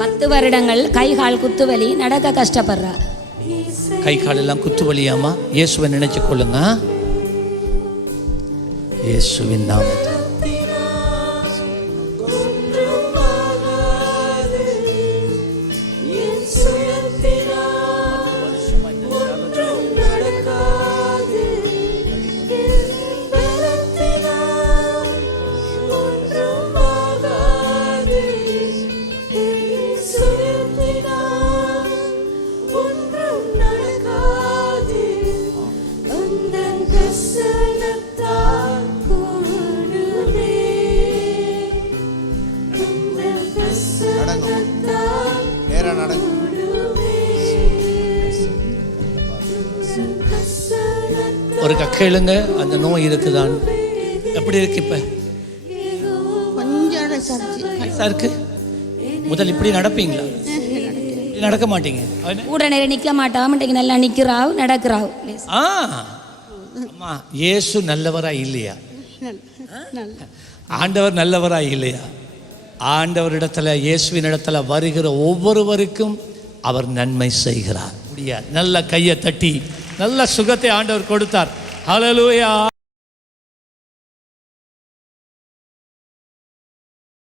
பத்து வருடங்கள் கை கால் குத்துவலி நடக்க கஷ்டப்படுறா. கை காலெல்லாம் குத்து வலியாமா இயேசுவை நினைச்சு கொள்ளுங்க. இயேசுவின் நாமத்தை ஒரு கேளுங்க அந்த நோய் இருக்குதான். எப்படி இருக்கு இப்ப? கொஞ்சம் இருக்கு முதல் இப்படி நடப்பீங்களா? நடக்க மாட்டீங்க. நேரம் நிக்க மாட்டாம நல்லா நிக்கிறாவு நடக்கிறாவு ஆ. அம்மா இயேசு நல்லவரா இல்லையா? ஆண்டவர் நல்லவரா இல்லையா? ஆண்டவரிடத்துல இயேசுவின் இடத்துல வருகிற ஒவ்வொருவருக்கும் அவர் நன்மை செய்கிறார். முடியாது நல்ல கையை தட்டி நல்ல சுகத்தை ஆண்டவர் கொடுத்தார். ஹalleluya